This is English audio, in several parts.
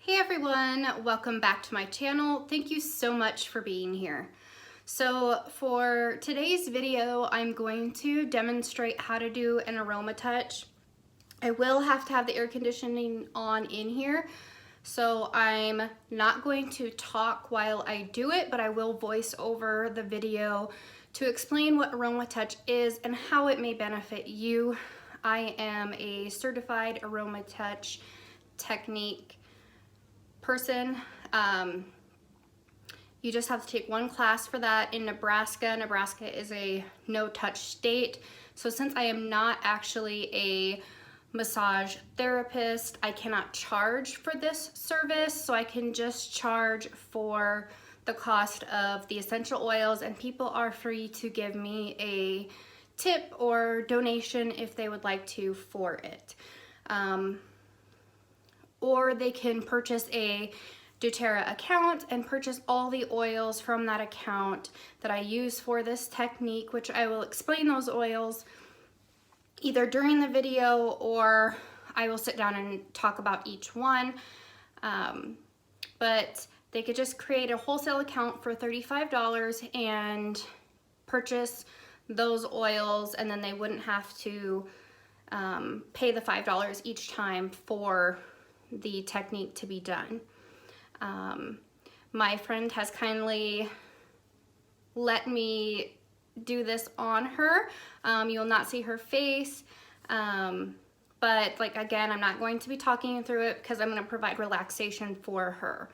Hey everyone, welcome back to my channel. Thank you so much for being here. So for today's video, I'm going to demonstrate how to do an Aromatouch. I will have to have the air conditioning on in here, so I'm not going to talk while I do it, but I will voice over the video to explain what Aromatouch is and how it may benefit you. I am a certified Aromatouch Techique person. You just have to take one class for that in Nebraska. Nebraska is a no-touch state. So since I am not actually a massage therapist, I cannot charge for this service. So I can just charge for the cost of the essential oils, and people are free to give me a tip or donation if they would like to for it. Or they can purchase a doTERRA account and purchase all the oils from that account that I use for this technique, which I will explain those oils either during the video or I will sit down and talk about each one. But they could just create a wholesale account for $35 and purchase those oils, and then they wouldn't have to pay the $5 each time for the technique to be done. My friend has kindly let me do this on her. You'll not see her face, but again, I'm not going to be talking through it because I'm going to provide relaxation for her.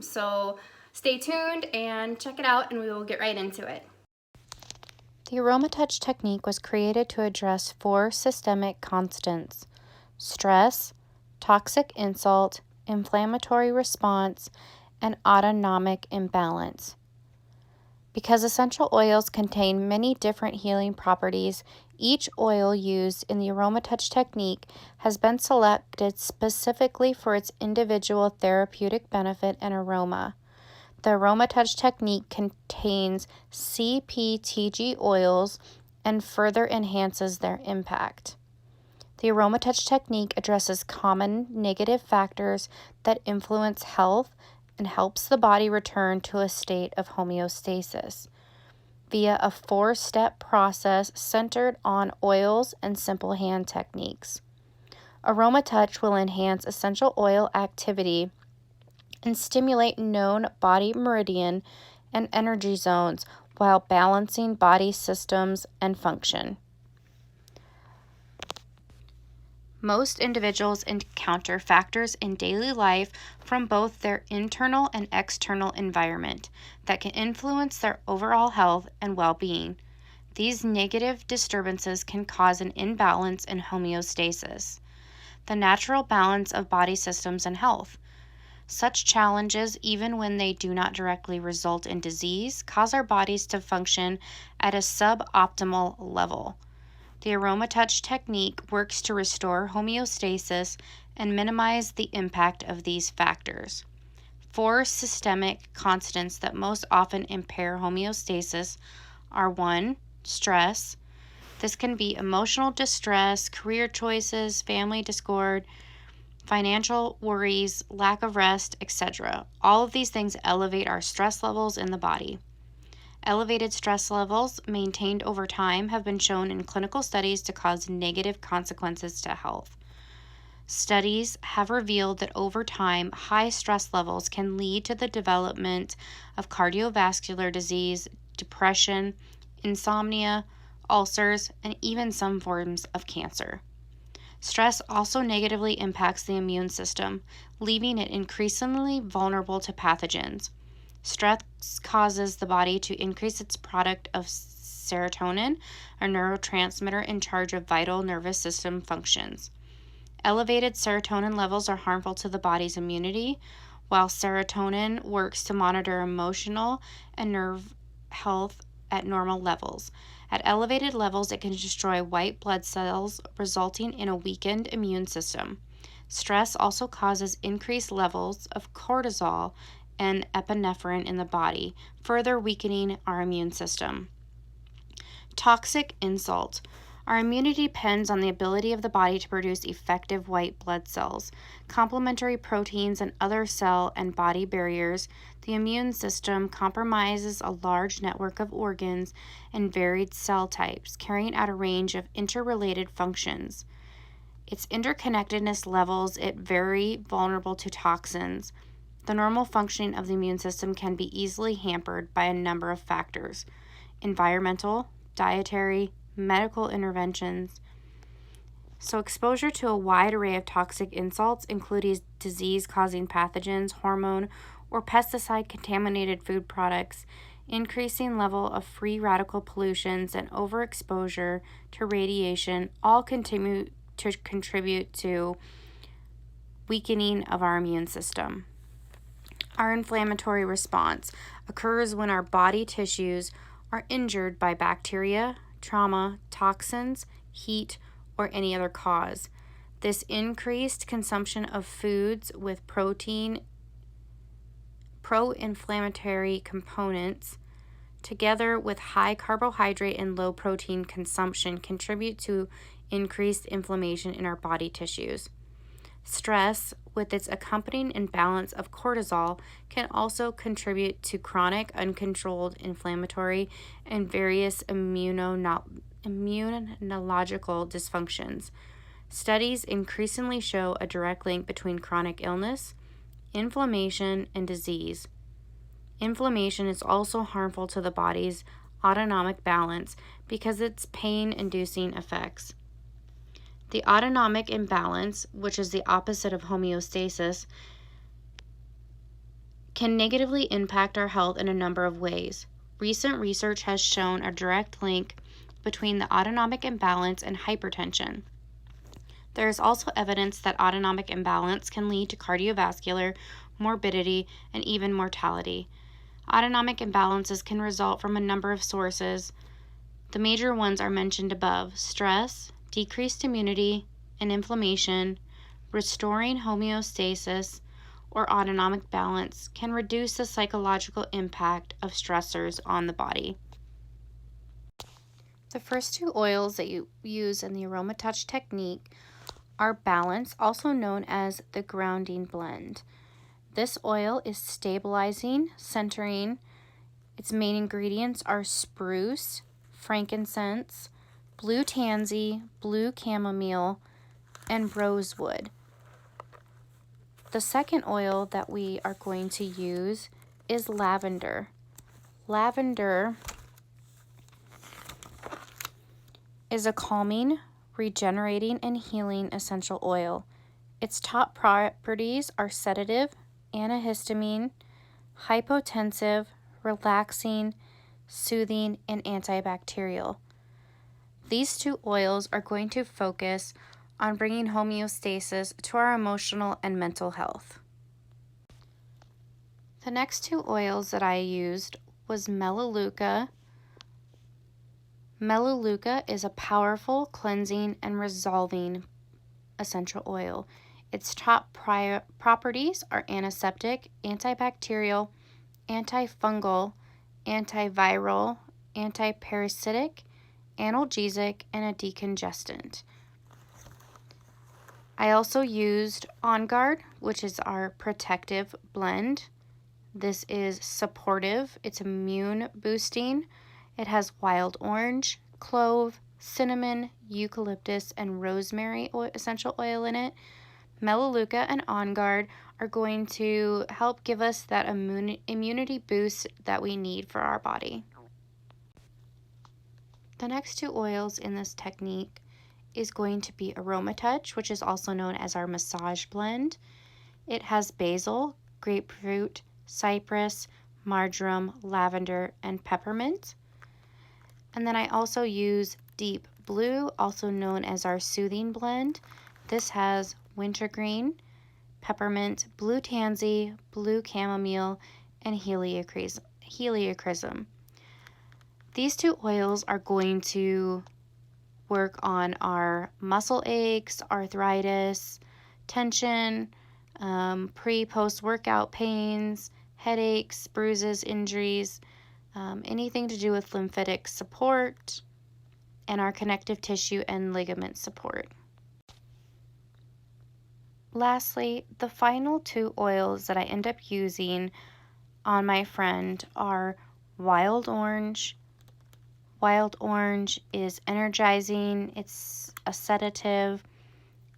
So stay tuned and check it out, and we will get right into it. The Aromatouch technique was created to address 4 systemic constants: stress, toxic insult, inflammatory response, and autonomic imbalance. Because essential oils contain many different healing properties, each oil used in the Aromatouch technique has been selected specifically for its individual therapeutic benefit and aroma. The Aromatouch technique contains CPTG oils and further enhances their impact. The Aromatouch technique addresses common negative factors that influence health and helps the body return to a state of homeostasis via a 4-step process centered on oils and simple hand techniques. Aromatouch will enhance essential oil activity and stimulate known body meridian and energy zones while balancing body systems and function. Most individuals encounter factors in daily life from both their internal and external environment that can influence their overall health and well-being. These negative disturbances can cause an imbalance in homeostasis, the natural balance of body systems and health. Such challenges, even when they do not directly result in disease, cause our bodies to function at a suboptimal level. The Aromatouch technique works to restore homeostasis and minimize the impact of these factors. 4 systemic constants that most often impair homeostasis are 1. Stress. This can be emotional distress, career choices, family discord, financial worries, lack of rest, etc. All of these things elevate our stress levels in the body. Elevated stress levels maintained over time have been shown in clinical studies to cause negative consequences to health. Studies have revealed that over time, high stress levels can lead to the development of cardiovascular disease, depression, insomnia, ulcers, and even some forms of cancer. Stress also negatively impacts the immune system, leaving it increasingly vulnerable to pathogens. Stress causes the body to increase its product of serotonin, a neurotransmitter in charge of vital nervous system functions. Elevated serotonin levels are harmful to the body's immunity, while serotonin works to monitor emotional and nerve health at normal levels. At elevated levels, it can destroy white blood cells, resulting in a weakened immune system. Stress also causes increased levels of cortisol and epinephrine in the body, further weakening our immune system. Toxic insult. Our immunity depends on the ability of the body to produce effective white blood cells, complementary proteins, and other cell and body barriers. The immune system comprises a large network of organs and varied cell types, carrying out a range of interrelated functions. Its interconnectedness levels it very vulnerable to toxins. The normal functioning of the immune system can be easily hampered by a number of factors: environmental, dietary, medical interventions. So exposure to a wide array of toxic insults, including disease-causing pathogens, hormone or pesticide-contaminated food products, increasing level of free radical pollutions, and overexposure to radiation all continue to contribute to weakening of our immune system. Our inflammatory response occurs when our body tissues are injured by bacteria, trauma, toxins, heat, or any other cause. This increased consumption of foods with pro-inflammatory components, together with high carbohydrate and low protein consumption, contribute to increased inflammation in our body tissues. Stress, with its accompanying imbalance of cortisol, can also contribute to chronic, uncontrolled inflammatory and various immunological dysfunctions. Studies increasingly show a direct link between chronic illness, inflammation, and disease. Inflammation is also harmful to the body's autonomic balance because of its pain-inducing effects. The autonomic imbalance, which is the opposite of homeostasis, can negatively impact our health in a number of ways. Recent research has shown a direct link between the autonomic imbalance and hypertension. There is also evidence that autonomic imbalance can lead to cardiovascular morbidity and even mortality. Autonomic imbalances can result from a number of sources. The major ones are mentioned above: stress, decreased immunity, and inflammation. Restoring homeostasis or autonomic balance can reduce the psychological impact of stressors on the body. The first two oils that you use in the Aromatouch Technique are Balance, also known as the grounding blend. This oil is stabilizing, centering. Its main ingredients are spruce, frankincense, blue tansy, blue chamomile, and rosewood. The second oil that we are going to use is lavender. Lavender is a calming, regenerating, and healing essential oil. Its top properties are sedative, antihistamine, hypotensive, relaxing, soothing, and antibacterial. These two oils are going to focus on bringing homeostasis to our emotional and mental health. The next two oils that I used was Melaleuca. Melaleuca is a powerful cleansing and resolving essential oil. Its top properties are antiseptic, antibacterial, antifungal, antiviral, antiparasitic, analgesic, and a decongestant. I also used On Guard, which is our protective blend. This is supportive, it's immune boosting. It has wild orange, clove, cinnamon, eucalyptus, and rosemary essential oil in it. Melaleuca and On Guard are going to help give us that immunity boost that we need for our body. The next two oils in this technique is going to be Aromatouch, which is also known as our massage blend. It has basil, grapefruit, cypress, marjoram, lavender, and peppermint. And then I also use Deep Blue, also known as our soothing blend. This has wintergreen, peppermint, blue tansy, blue chamomile, and heliocrism. These two oils are going to work on our muscle aches, arthritis, tension, pre-post-workout pains, headaches, bruises, injuries, anything to do with lymphatic support, and our connective tissue and ligament support. Lastly, the final 2 oils that I end up using on my friend are wild orange. Wild orange is energizing, it's a sedative,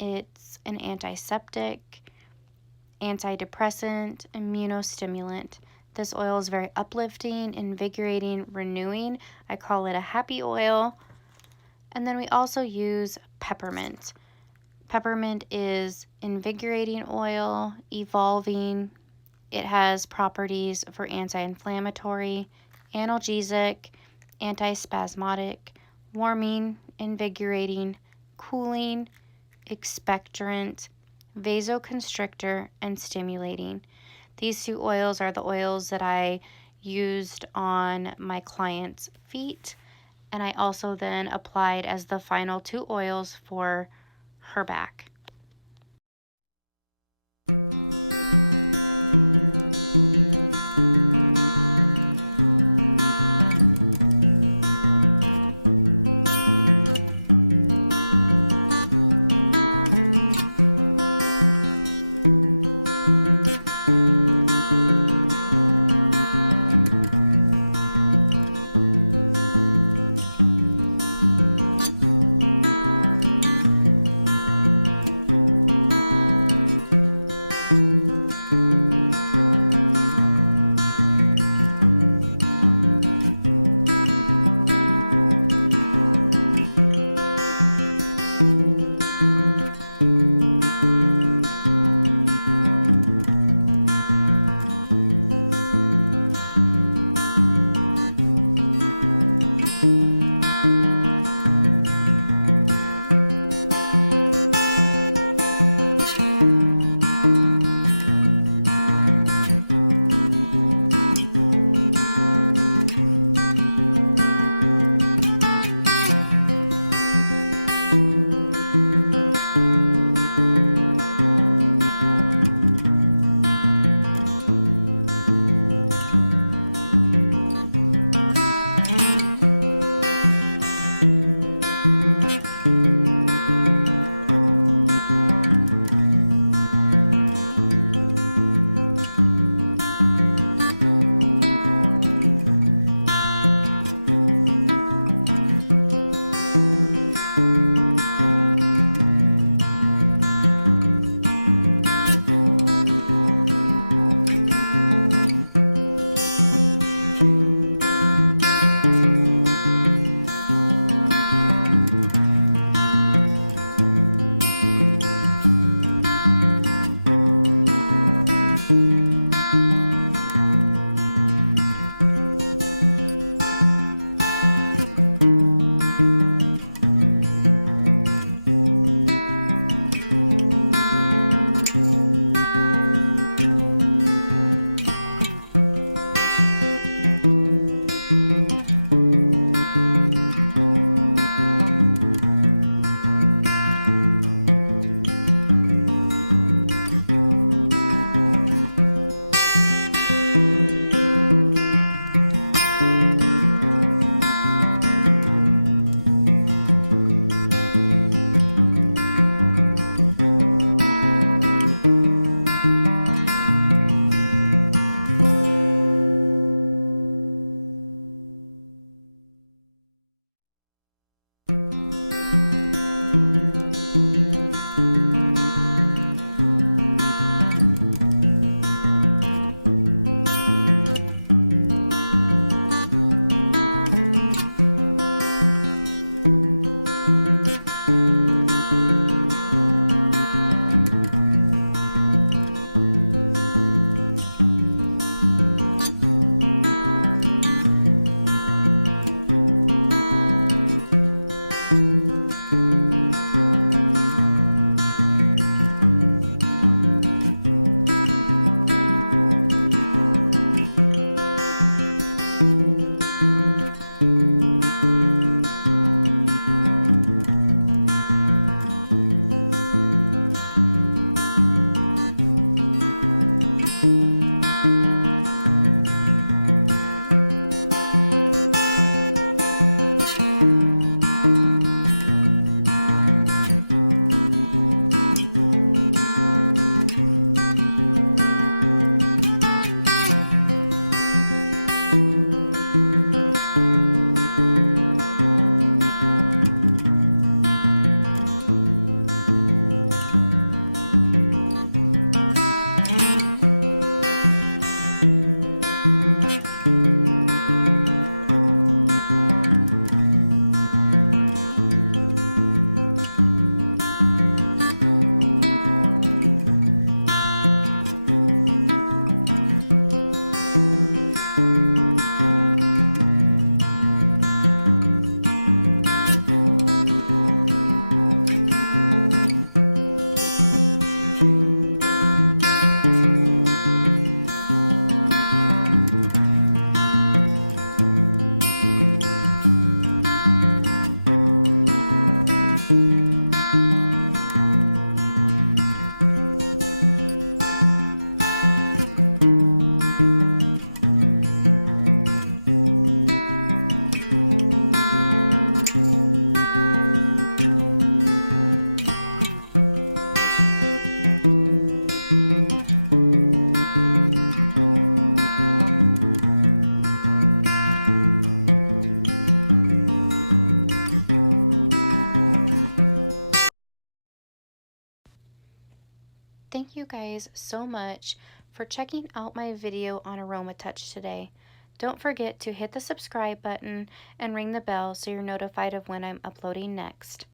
it's an antiseptic, antidepressant, immunostimulant. This oil is very uplifting, invigorating, renewing. I call it a happy oil. And then we also use peppermint. Peppermint is invigorating oil, evolving. It has properties for anti-inflammatory, analgesic, antispasmodic, warming, invigorating, cooling, expectorant, vasoconstrictor, and stimulating. These 2 oils are the oils that I used on my client's feet, and I also then applied as the final 2 oils for her back. guys so much for checking out my video on Aromatouch today. Don't forget to hit the subscribe button and ring the bell so you're notified of when I'm uploading next.